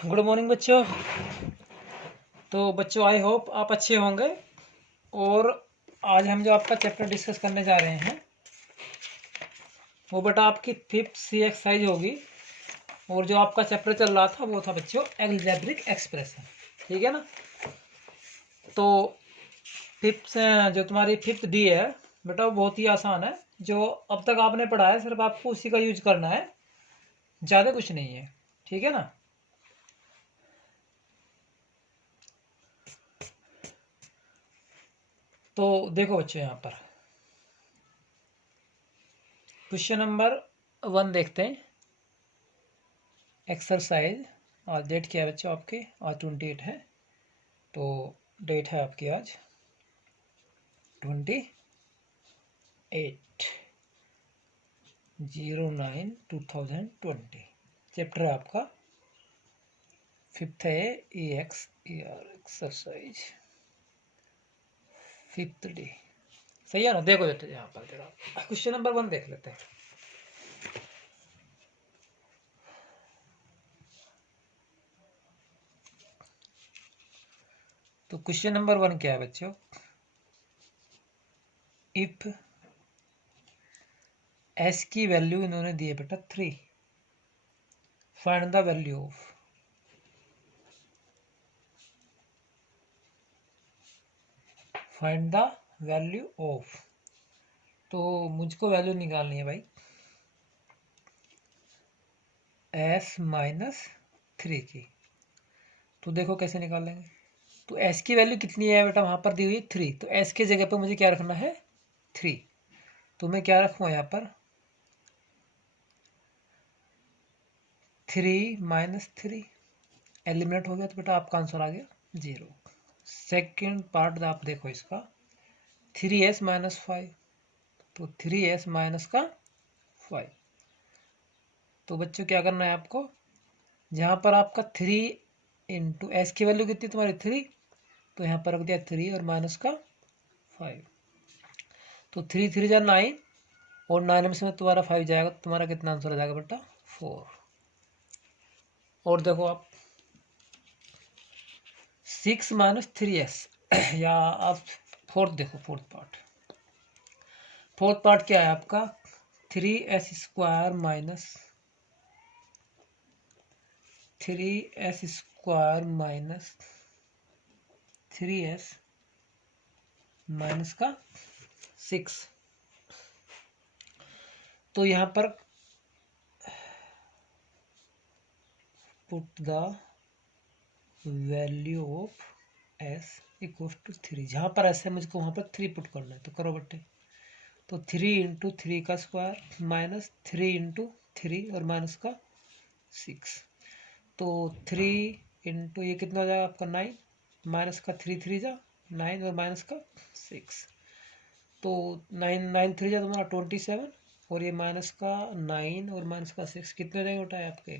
Good morning बच्चों। तो बच्चों आई होप आप अच्छे होंगे। और आज हम जो आपका चैप्टर डिस्कस करने जा रहे हैं वो बेटा आपकी 5th सी एक्सरसाइज होगी। और जो आपका चैप्टर चल रहा था वो था बच्चों अलजेब्रिक एक्सप्रेशन, ठीक है ना। तो फिफ्थ जो तुम्हारी 5th डी है बेटा वो बहुत ही आसान है। जो अब तक आपने पढ़ा है सिर्फ आपको उसी का यूज करना है, ज़्यादा कुछ नहीं है, ठीक है ना। तो देखो बच्चों यहाँ पर क्वेश्चन नंबर 1 देखते हैं। एक्सरसाइज आज डेट क्या है बच्चों आपके? आज 28 है, तो डेट है आपकी आज 28/09/2020। चैप्टर है आपका 5th है एक्सरसाइज 5th डे, सही है ना। देखो देते यहाँ पर जरा क्वेश्चन नंबर 1 देख लेते हैं। तो क्वेश्चन नंबर 1 क्या है बच्चों? इफ एस की वैल्यू इन्होंने दी है बेटा 3, find the value of. Find the value of, तो मुझको वैल्यू निकालनी है भाई s -3 की। तो देखो कैसे निकालेंगे। तो s की वैल्यू कितनी है बेटा? वहां पर दी हुई है 3, तो s की जगह पर मुझे क्या रखना है? 3। तो मैं क्या रखूँगा यहाँ पर? 3 - 3 एलिमिनेट हो गया, तो बेटा आपका आंसर आ गया 0। सेकेंड पार्ट आप देखो इसका, 3s - 5, तो 3s माइनस का 5। तो बच्चों क्या करना है आपको? जहाँ पर आपका 3 इंटू एस की वैल्यू कितनी तुम्हारी 3, तो यहाँ पर रख दिया 3 और माइनस का 5। तो 3 3 जा 9 और 9 में से तुम्हारा 5 जाएगा, तो तुम्हारा कितना आंसर आ जाएगा बेटा? 4। और देखो आप 6 - 3s या आप फोर्थ देखो, फोर्थ पार्ट क्या है आपका? 3s² minus 3s² minus 3s minus का 6। तो यहाँ पर put the value of s equal to 3। जहाँ पर s है मुझको वहाँ पर 3 पुट करना है, तो करो बट्टे। तो 3 इंटू 3 का स्क्वायर माइनस 3 इंटू 3 और माइनस का 6। तो 3 इंटू ये कितना हो जाएगा आपका 9, माइनस का 3 3 जा 9 और माइनस का 6। तो 9 9 3 जा तुम्हारा 27 और ये माइनस का 9 और माइनस का 6 कितने रहेंगे बेटा आपके?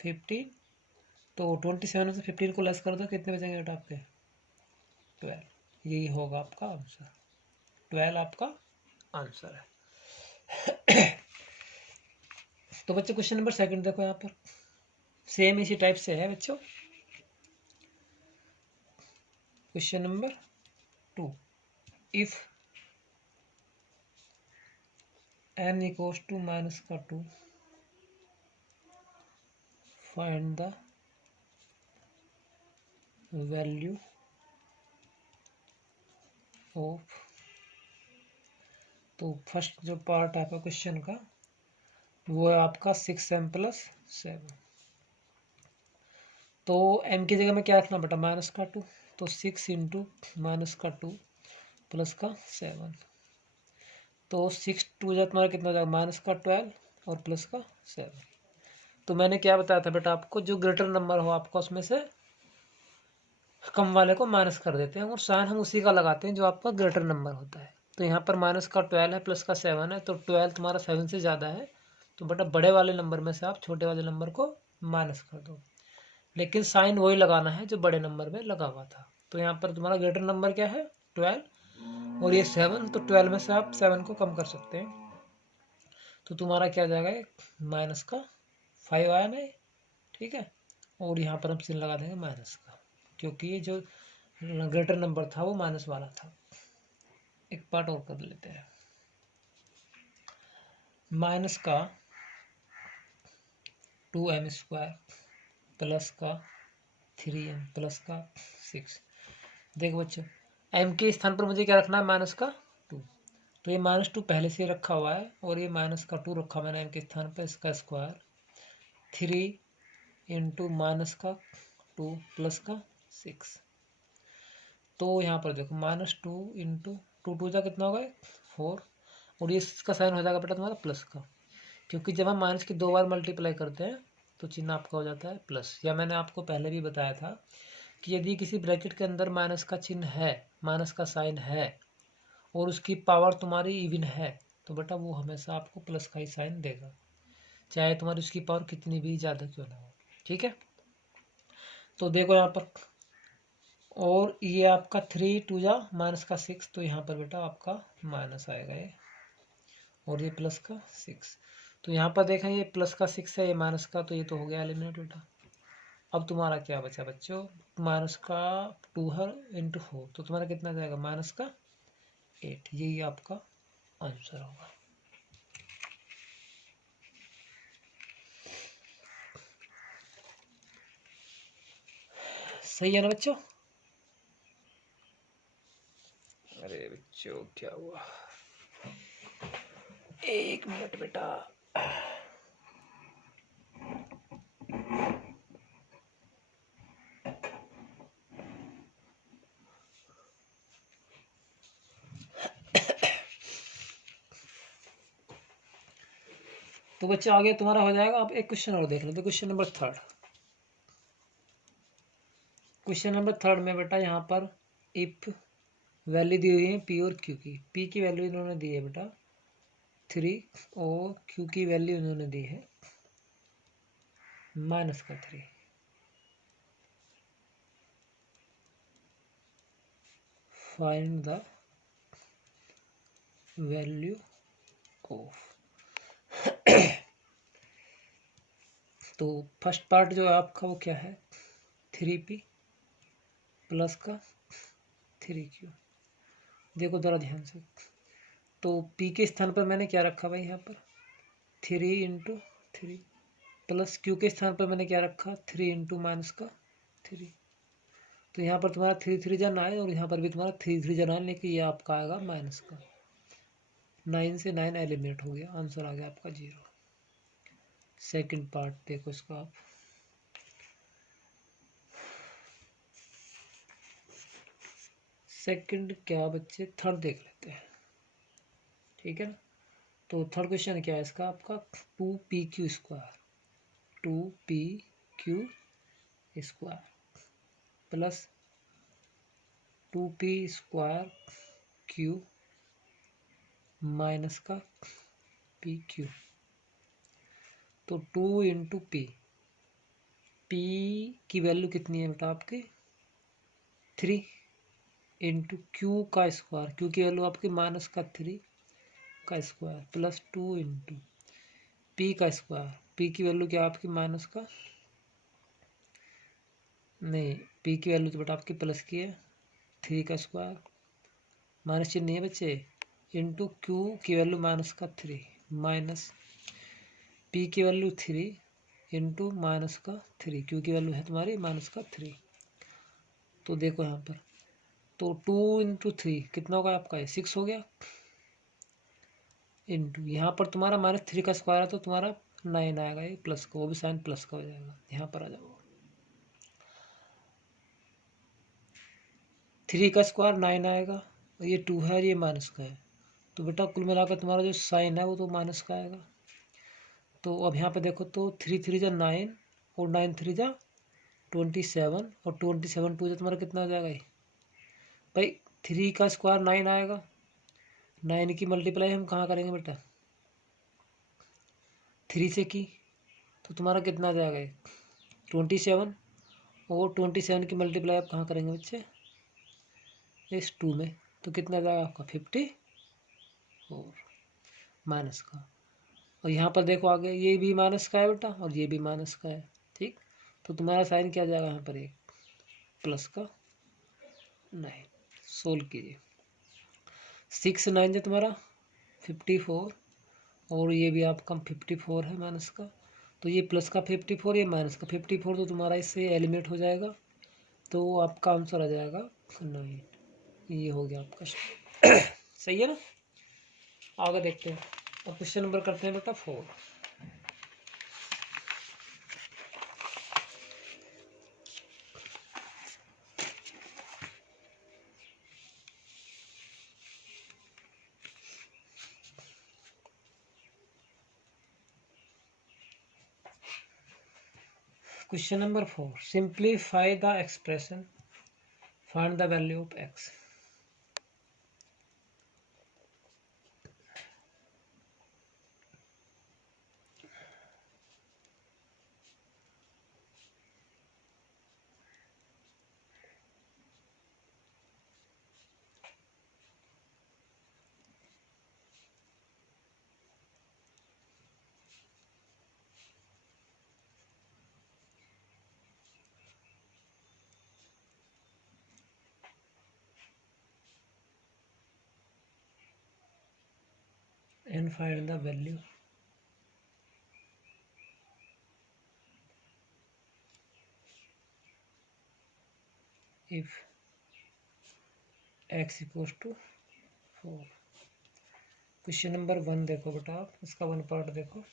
15। तो 27 में से 15 को लेस कर दो, कितने बचेंगे बेटा आपके? 12। यही होगा आपका आंसर, 12 आपका आंसर है। तो बच्चों क्वेश्चन नंबर 2 देखो, यहाँ पर सेम इसी टाइप से है बच्चों। Question number 2, if n equals to minus का 2, फाइंड द वैल्यू ऑफ। तो फर्स्ट जो पार्ट है आपका क्वेश्चन का वो है आपका 6m + 7। तो m की जगह में क्या रखना बेटा? माइनस का 2, तो 6 इंटू माइनस का 2 प्लस का 7। तो 6 2 जा तुम्हारा कितना हो जाएगा? माइनस का 12 और प्लस का 7। तो मैंने क्या बताया था बेटा आपको? जो ग्रेटर नंबर हो आपका उसमें से कम वाले को माइनस कर देते हैं और साइन हम उसी का लगाते हैं जो आपका ग्रेटर नंबर होता है। तो यहाँ पर माइनस का 12 है, प्लस का 7 है, तो 12 तुम्हारा 7 से ज़्यादा है, तो बेटा बड़े वाले नंबर में से आप छोटे वाले नंबर को माइनस कर दो। लेकिन साइन वही लगाना है जो बड़े नंबर में लगा हुआ था। तो यहाँ पर तुम्हारा ग्रेटर नंबर क्या है? 12 और ये 7, तो 12 में से आप 7 को कम कर सकते हैं। तो तुम्हारा क्या जाएगा? माइनस का 5 आया ना, ठीक है। और यहाँ पर हम चिन्ह लगा देंगे माइनस का, क्योंकि ये जो ग्रेटर नंबर था वो माइनस वाला था। एक पार्ट और कर लेते हैं। माइनस का 2m² प्लस का 3m प्लस का 6। देखो बच्चों, m के स्थान पर मुझे क्या रखना है, माइनस का 2। तो ये -2 पहले से रखा हुआ है और ये -2 रखा मैंने m के स्थान पर। इसका स्क्वायर 3 इंटू माइनस का 2 प्लस का 6। तो यहाँ पर देखो -2 इंटू 2 जा कितना होगा 4, और ये इसका साइन हो जाएगा बेटा तुम्हारा प्लस का, क्योंकि जब हम माइनस की 2 बार मल्टीप्लाई करते हैं तो चिन्ह आपका हो जाता है प्लस। या मैंने आपको पहले भी बताया था कि यदि किसी ब्रैकेट के अंदर माइनस का चिन्ह है, माइनस का साइन है, और उसकी पावर तुम्हारी इवन है, तो बेटा वो हमेशा आपको प्लस का ही साइन देगा, चाहे तुम्हारी उसकी पावर कितनी भी ज़्यादा क्यों ना हो। ठीक है, तो देखो यहाँ पर, और ये आपका 3 2 जा माइनस का 6, तो यहाँ पर बेटा आपका माइनस आएगा ये, और ये प्लस का 6। तो यहाँ पर देखें ये प्लस का 6 है, ये माइनस का, तो ये तो हो गया एलिमिनेट बेटा। अब तुम्हारा क्या बचा बच्चों, माइनस का 2 है इंटू 4, तो तुम्हारा कितना जाएगा माइनस का 8। यही आपका आंसर होगा। सही है ना बच्चों? अरे बच्चों क्या हुआ, एक मिनट बेटा। तो बच्चे आगे तुम्हारा हो जाएगा। अब एक क्वेश्चन और देख लेते, क्वेश्चन नंबर 3। क्वेश्चन नंबर 3 में बेटा यहाँ पर इफ वैल्यू दी हुई है पी और क्यू की। पी की वैल्यू इन्होंने दी है बेटा 3 और क्यू की वैल्यू इन्होंने दी है माइनस का 3। Find the value of. तो फर्स्ट पार्ट जो आपका वो क्या है, 3p प्लस का 3q। देखो जरा ध्यान से, तो p के स्थान पर मैंने क्या रखा भाई, यहाँ पर 3 इंटू 3, प्लस q के स्थान पर मैंने क्या रखा 3 इंटू माइनस का 3। तो यहाँ पर तुम्हारा 3 3 जा 9, और यहाँ पर भी तुम्हारा 3 3 जा 9, लेकिन ये आपका आएगा माइनस का। 9 से 9 एलिमिनेट हो गया, आंसर आ गया आपका 0। सेकंड पार्ट देखो इसका आप, सेकंड क्या बच्चे, थर्ड देख लेते हैं। ठीक है ना, तो थर्ड क्वेश्चन क्या है इसका आपका, 2pq² 2pq² plus 2p² minus का pq। तो 2 इंटू p की वैल्यू कितनी है बेटा आपकी 3, इंटू क्यू का स्क्वायर, क्यू की वैल्यू आपकी माइनस का 3 का स्क्वायर, प्लस 2 इंटू पी का स्क्वायर। पी की वैल्यू क्या आपकी माइनस का, नहीं पी की वैल्यू तो बेटा आपकी प्लस की है 3 का स्क्वायर, माइनस चिन्ह नहीं है बच्चे, इंटू क्यू की वैल्यू माइनस का 3 माइनस पी की वैल्यू 3 इंटू माइनस का 3, क्यू की वैल्यू है तुम्हारी माइनस का 3। तो देखो यहाँ पर, तो 2 इंटू 3 कितना होगा आपका, 6 हो गया, इंटू यहाँ पर तुम्हारा -3 का स्क्वायर है तो तुम्हारा 9 आएगा, ये प्लस का, वो भी साइन प्लस का हो जाएगा। यहाँ पर आ जाओ, 3 का स्क्वायर 9 आएगा, और ये 2 है और ये माइनस का है, तो बेटा कुल मिलाकर तुम्हारा जो साइन है वो तो माइनस का आएगा। तो अब यहाँ पे देखो, तो 3 3 जा 9 और 9 3 जा 27, और 27 2 जा तुम्हारा कितना हो जाएगा भाई, 3 का स्क्वायर 9 आएगा, 9 की मल्टीप्लाई हम कहाँ करेंगे बेटा 3 से की, तो तुम्हारा कितना आ जाएगा 27, और 27 की मल्टीप्लाई आप कहाँ करेंगे बच्चे इस 2 में, तो कितना जाएगा आपका 54 माइनस का। और यहाँ पर देखो आगे, ये भी माइनस का है बेटा और ये भी माइनस का है, ठीक। तो तुम्हारा साइन क्या आ जाएगा यहाँ पर, एक प्लस का 9। सोल्व कीजिए। 6 9 जो तुम्हारा 54, और ये भी आपका 54 है माइनस का, तो ये प्लस का 54, ये माइनस का 54, तो तुम्हारा इससे एलिमिनेट हो जाएगा, तो आपका आंसर आ जाएगा 9। ये हो गया आपका सही है ना। आगे देखते हैं। अब क्वेश्चन नंबर करते हैं बेटा 4। Question number 4. Simplify the expression. Find the value of x. And find the value if x equals to 4. Question number 1 देखो बेटा, आप इसका 1 पार्ट देखो।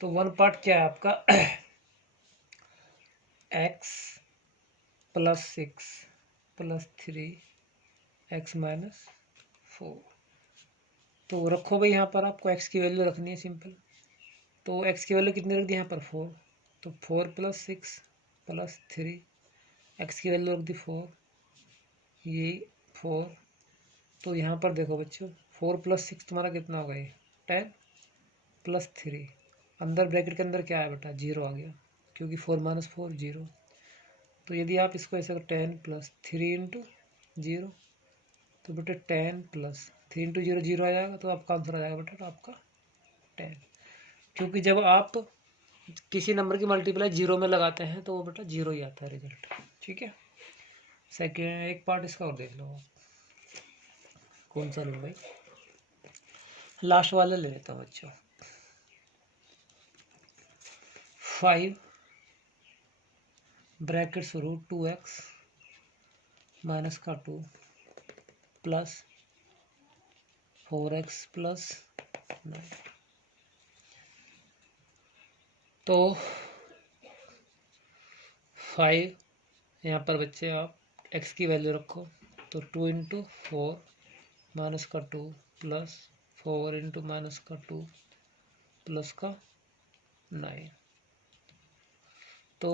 तो 1 पार्ट क्या है आपका x plus 6 plus 3 x minus 4। तो रखो भाई, यहाँ पर आपको x की वैल्यू रखनी है सिंपल। तो x की वैल्यू कितनी रख दी यहाँ पर 4, तो 4 प्लस 6 प्लस 3, x की वैल्यू रख दी 4, ये 4। तो यहाँ पर देखो बच्चों, 4 प्लस 6 तुम्हारा कितना होगा, ये 10 प्लस 3, अंदर ब्रैकेट के अंदर क्या है बेटा, 0 आ गया, क्योंकि 4 माइनस 4 0। तो यदि आप इसको ऐसे 10 प्लस 3 इंटू 0, तो बेटा 10 प्लस 3 इंटू 0 0 आ जाएगा, तो आपका आंसर आ जाएगा बेटा आपका 10। क्योंकि जब आप किसी नंबर की मल्टीप्लाई 0 में लगाते हैं तो वो बेटा 0 ही आता है रिजल्ट। ठीक है। सेकेंड एक पार्ट इसका और देख लो, कौन सा लूँ भाई, लास्ट वाला ले लेता हूँ बच्चों। 5 ब्रैकेट शुरू 2x माइनस का 2 प्लस 4x प्लस 9। तो 5 यहाँ पर बच्चे आप x की वैल्यू रखो, तो 2 इंटू 4 माइनस का 2 प्लस 4 इंटू माइनस का 2 प्लस का 9। तो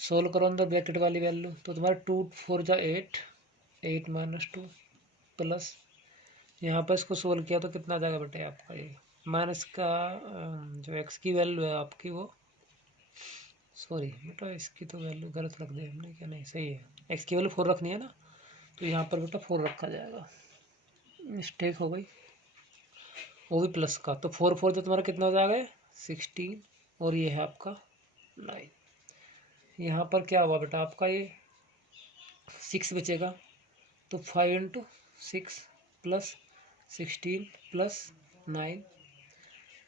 सोल्व करो अंदर ब्रैकेट वाली वैल्यू, तो तुम्हारा 2 4 जा 8 माइनस 2 प्लस, यहाँ पर इसको सोल्व किया तो कितना आ जाएगा बेटे आपका, ये माइनस का जो x की वैल्यू है आपकी, वो सॉरी बेटा इसकी तो वैल्यू गलत रख दी हमने, क्या नहीं सही है, x की वैल्यू 4 रखनी है ना, तो यहाँ पर बेटा 4 रखा जाएगा, मिस्टेक हो गई, वो भी प्लस का। तो 4 4 तो तुम्हारा कितना हो जाएगा 16, और ये है आपका 9। यहाँ पर क्या हुआ बेटा आपका, ये 6 बचेगा, तो 5 इंटू 6 प्लस 16 प्लस 9,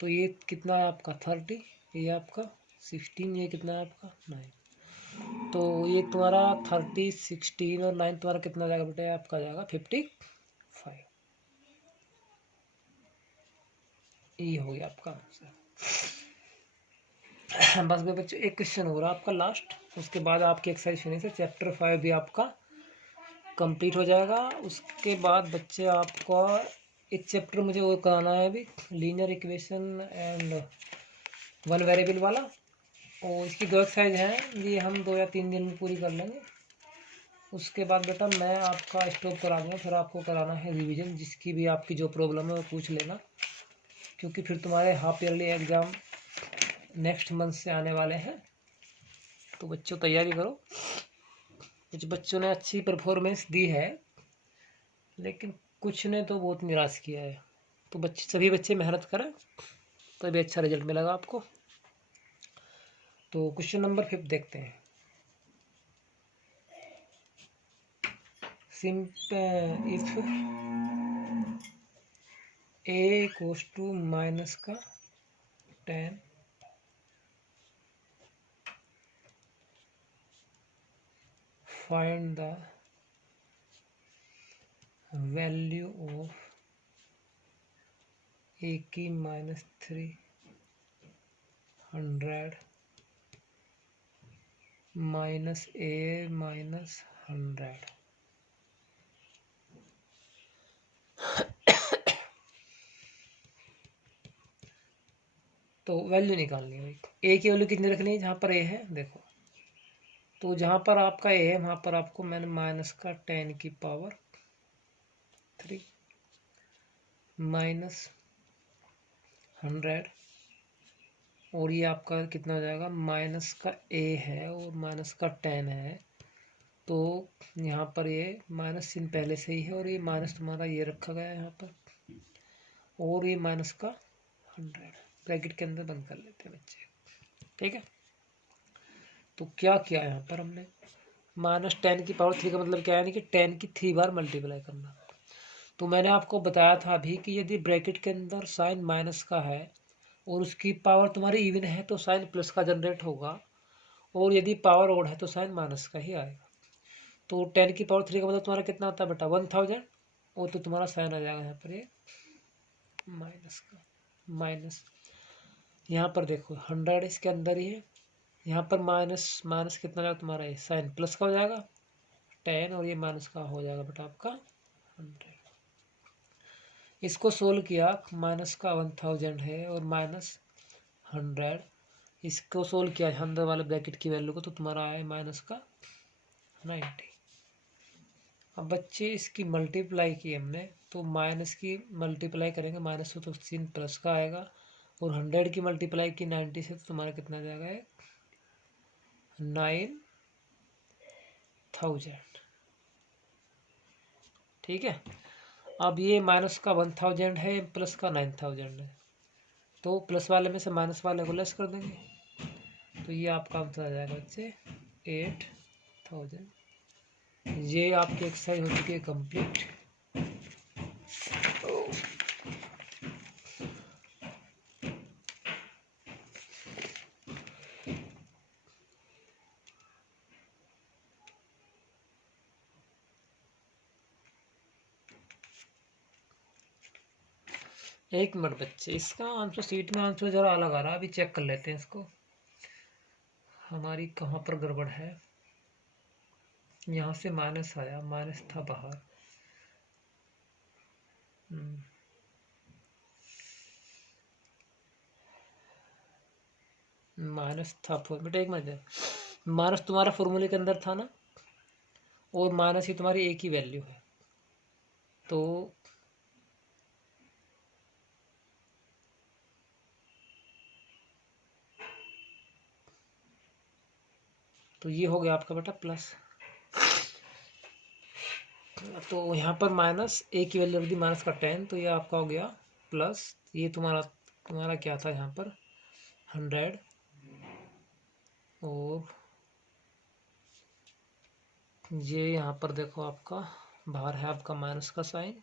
तो ये कितना है आपका 30, ये आपका 16, ये कितना है आपका 9। तो ये तुम्हारा 30 16 और 9 तुम्हारा कितना जाएगा बेटा, आपका जाएगा 55। ये हो गया आपका आंसर। बस भाई बच्चों, एक क्वेश्चन हो रहा है आपका लास्ट, उसके बाद आपकी एक्सरसाइज फिनिश है, चैप्टर 5 भी आपका कंप्लीट हो जाएगा। उसके बाद बच्चे आपका एक चैप्टर मुझे वो कराना है अभी, linear equation and one variable वाला, और इसकी 2 एक्सरसाइज हैं, ये हम 2 या 3 दिन में पूरी कर लेंगे। उसके बाद बेटा मैं आपका स्टॉप करा दूँगा, फिर आपको कराना है रिवीजन, जिसकी भी आपकी जो प्रॉब्लम है वो पूछ लेना, क्योंकि फिर तुम्हारे half yearly exam next month से आने वाले हैं। तो बच्चों तैयारी करो। कुछ बच्चों ने अच्छी परफॉर्मेंस दी है, लेकिन कुछ ने तो बहुत निराश किया है। तो सभी बच्चे मेहनत करें, तभी अच्छा रिजल्ट मिलेगा आपको। तो क्वेश्चन नंबर 5 देखते हैं। If a equals to minus का 10 find the value of a की -300 माइनस a -100। तो वैल्यू निकालनी है। ए की वैल्यू कितनी रखनी है? जहाँ पर ए है देखो, तो जहाँ पर आपका ए है वहाँ पर आपको मैंने माइनस का 10 की पावर 3 -100, और ये आपका कितना हो जाएगा? माइनस का ए है और माइनस का 10 है, तो यहाँ पर ये माइनस चिन्ह पहले से ही है और ये माइनस तुम्हारा ये रखा गया है यहाँ पर, और ये माइनस का 100 ब्रैकेट के अंदर बंद कर लेते हैं बच्चे। ठीक है, तो क्या किया यहाँ पर हमने? -10 की पावर 3 का मतलब क्या है? यानी कि 10 की 3 बार मल्टीप्लाई करना। तो मैंने आपको बताया था अभी कि यदि ब्रैकेट के अंदर साइन माइनस का है और उसकी पावर तुम्हारी इवन है तो साइन प्लस का जनरेट होगा, और यदि पावर ओड है तो साइन माइनस का ही आएगा। तो 10 की पावर 3 का मतलब तुम्हारा कितना होता है बेटा? 1000, और तो तुम्हारा साइन आ जाएगा यहाँ पर ये माइनस का। माइनस यहाँ पर देखो 100 इसके अंदर ही है, यहाँ पर माइनस माइनस कितना जाएगा तुम्हारा? ये साइन प्लस का हो जाएगा 10, और ये माइनस का हो जाएगा बेटा आपका 100। इसको सोल्व किया, माइनस का 1000 है और -100, इसको सोल्व किया अंदर वाले ब्रैकेट की वैल्यू को, तो तुम्हारा आया माइनस का 90। अब बच्चे इसकी मल्टीप्लाई की हमने, तो माइनस की मल्टीप्लाई करेंगे माइनस से तो चिन्ह प्लस का आएगा, और 100 की मल्टीप्लाई की 90 से तो तुम्हारा कितना जाएगा? 9000। ठीक है, अब ये माइनस का 1000 है, प्लस का 9000 है, तो प्लस वाले में से माइनस वाले को लेस कर देंगे, तो ये आपका आंसर आ जाएगा बच्चे 8000। ये आपकी एक्सरसाइज हो चुकी है कंप्लीट। एक मिनट बच्चे, इसका आंसर शीट में आंसर जरा अलग आ रहा है, अभी चेक कर लेते हैं इसको हमारी कहाँ पर गड़बड़ है। यहाँ से माइनस आया, माइनस था बाहर, माइनस था बेटा। एक मिनट, माइनस तुम्हारा फॉर्मूले के अंदर था ना, और माइनस ही तुम्हारी एक ही वैल्यू है, तो ये हो गया आपका बेटा प्लस। तो यहाँ पर माइनस ए की वैल्यू रख दी माइनस का 10, तो ये आपका हो गया प्लस। ये तुम्हारा क्या था यहाँ पर? 100, और ये यहाँ पर देखो आपका बाहर है आपका माइनस का साइन,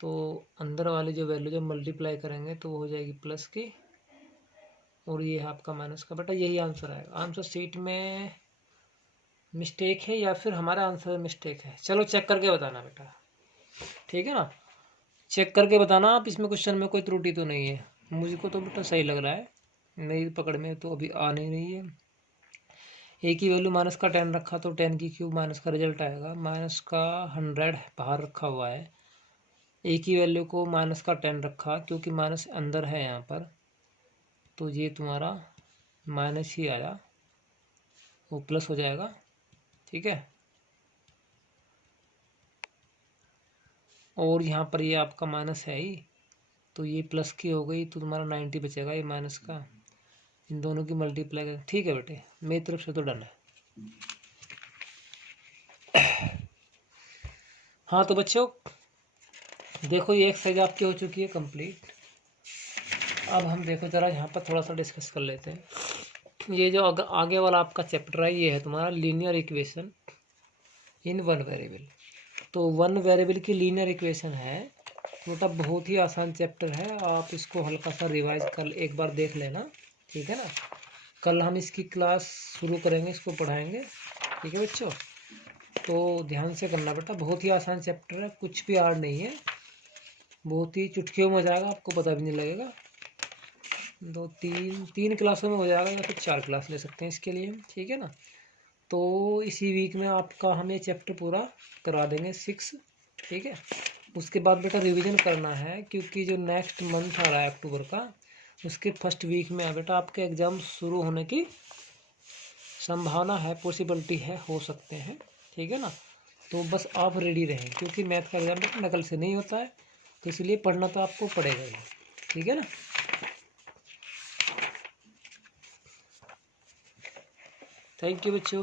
तो अंदर वाली जो वैल्यू जब मल्टीप्लाई करेंगे तो वो हो जाएगी प्लस की, और ये है आपका माइनस का। बेटा यही आंसर आएगा। आंसर शीट में मिस्टेक है या फिर हमारा आंसर में मिस्टेक है? चलो चेक करके बताना बेटा, ठीक है ना? चेक करके बताना आप, इसमें क्वेश्चन में कोई त्रुटि तो नहीं है। मुझको तो बेटा सही लग रहा है, मेरी पकड़ में तो अभी आ नहीं रही है। ए की वैल्यू माइनस का 10 रखा तो 10 की क्यूब माइनस का रिजल्ट आएगा। माइनस का 100 बाहर रखा हुआ है, ए की वैल्यू को माइनस का 10 रखा क्योंकि माइनस अंदर है यहाँ पर, तो ये तुम्हारा माइनस ही आया, वो प्लस हो जाएगा। ठीक है, और यहाँ पर ये आपका माइनस है ही, तो ये प्लस की हो गई, तो तुम्हारा 90 बचेगा, ये माइनस का। इन दोनों की मल्टीप्लाई कर। ठीक है बेटे, मेरी तरफ से तो डन है। हाँ तो बच्चों देखो, ये एक्सरसाइज आपकी हो चुकी है कंप्लीट। अब हम देखो जरा यहाँ पर थोड़ा सा डिस्कस कर लेते हैं। ये जो आगे वाला आपका चैप्टर है ये है तुम्हारा linear equation in one variable. तो वन वेरिएबल की लीनियर इक्वेशन है, बेटा बहुत ही आसान चैप्टर है, आप इसको हल्का सा रिवाइज कर एक बार देख लेना, ठीक है ना। कल हम इसकी क्लास शुरू करेंगे, इसको पढ़ाएंगे, ठीक है बच्चों। तो ध्यान से करना बेटा, बहुत ही आसान चैप्टर है, कुछ भी हार्ड नहीं है, बहुत ही चुटकियों में हो जाएगा, आपको पता भी नहीं लगेगा। तीन क्लासों में हो जाएगा या फिर 4 क्लास ले सकते हैं इसके लिए, ठीक है ना। तो इसी वीक में आपका हम ये चैप्टर पूरा करा देंगे 6, ठीक है। उसके बाद बेटा रिवीजन करना है, क्योंकि जो नेक्स्ट मंथ आ रहा है अक्टूबर का, उसके फर्स्ट वीक में बेटा आपके एग्ज़ाम शुरू होने की संभावना है, पॉसिबिलिटी है, हो सकते हैं, ठीक है ना। तो बस आप रेडी रहें, क्योंकि मैथ का एग्ज़ाम बेटा नकल से नहीं होता है, तो इसलिए पढ़ना तो आपको पड़ेगा ही, ठीक है ना। थैंक यू बच्चों।